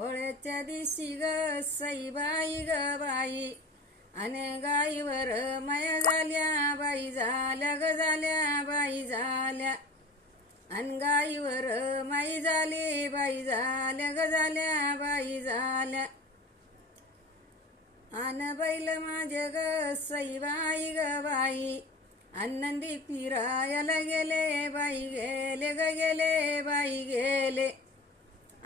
पोळ्याच्या दिवशी ग सईबाई ग बाई अने गाईवर माया झाल्या बाई झाल्या ग झाल्या बाई झाल्या अन गाईवर माई झाली बाई झाल्या ग झाल्या बाई झाल्या अन बैल माझे ग सईबाई ग बाई आनंदी फिरायला गेले बाई गेले ग गेले बाई गेले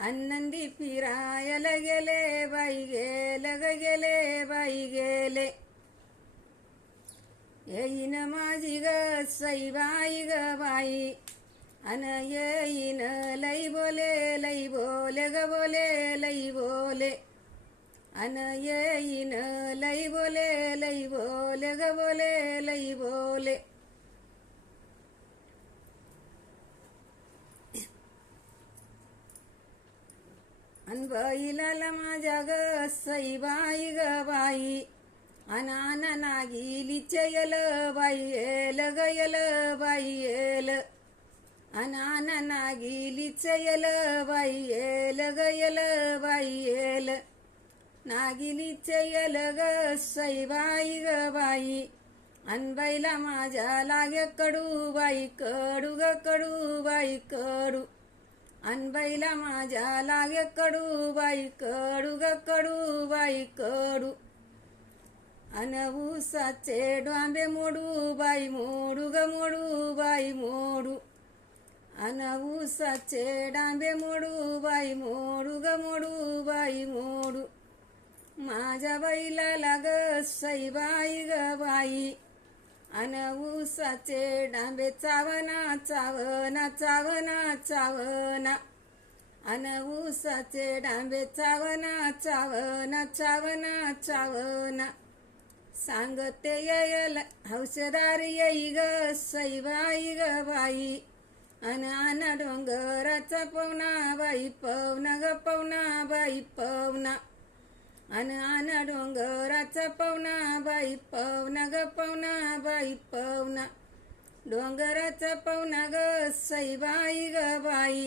आनंदी फिरायला गेले बाई गेले ग गेले बाई गेले येईन माझी ग सईबाई ग बाई अन येईन लई बोले ग बोले लई बोले अन येईन लई बोले ग बोले लई बोले अन बैलाला माझ्या ग सईबाई ग बाई अन नागिलीच यल बाई येल ग यल बाई येल अन नागिलीच यल बाई येल ग यल बाई येल नागिलीच यल ग सईबाई ग बाई अन बैला माझ्या लागे कडू बाई कडू ग कडू बाई कडू अन बैला माझ्या लागे कडू बाई कडू ग कडू बाई कडू अन ऊसाचे डोंबे मोडू बाई मोडू ग मोडू बाई मोडू अन ऊसाचे डांबे मोडू बाई मोडू ग मोडू बाई मोडू माझ्या बैलाला ग सईबाई ग बाई अन ऊसाचे डांबे चावना चावना चावना चावना अन ऊसाचे डांबे चावना चावना चावना चावना सांगते येल हौसदार येई ग सईबाई ग बाई अन डोंगराचा पवना बाई पवना ग पवना बाई पवना अन डोंगराचा पवना बाई पवना ग पवना बाई पवना डोंगराचा पवना ग सईबाई ग बाई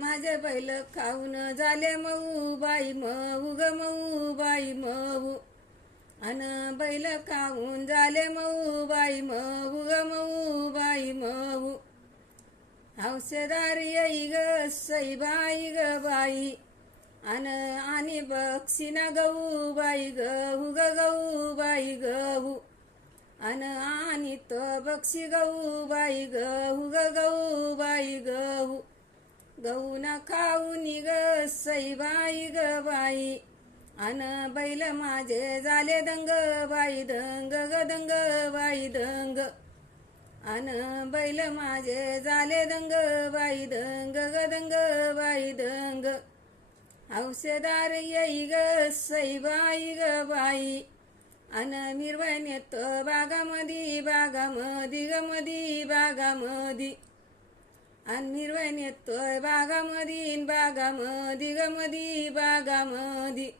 माझे बैल खाऊन झाले मऊ बाई मऊ ग मऊ बाई मऊ अन बैल खाऊन झाले मऊ बाई मऊ ग मऊ बाई मऊ हौसेदार येई ग सईबाई ग बाई अन आणि बक्षिना गहू बाई गहू ग गहू बाई गहू अन आणि तो बक्षी गहू बाई गहू ग गहू बाई गहू गहू ना खाऊन ग सईबाई ग बाई अन बैल माझे झाले दंग बाई दंग ग दंग बाई दंग अन बैल माझे झाले दंग बाई दंग ग दंग बाई दंग हौसेदार येई ग सईबाई ग बाई अन मिरवण येतो बागामधी बागामधी ग मधी बागामधी अन मिरवण येतोय बागामधी बागामधी ग मधी बागामधी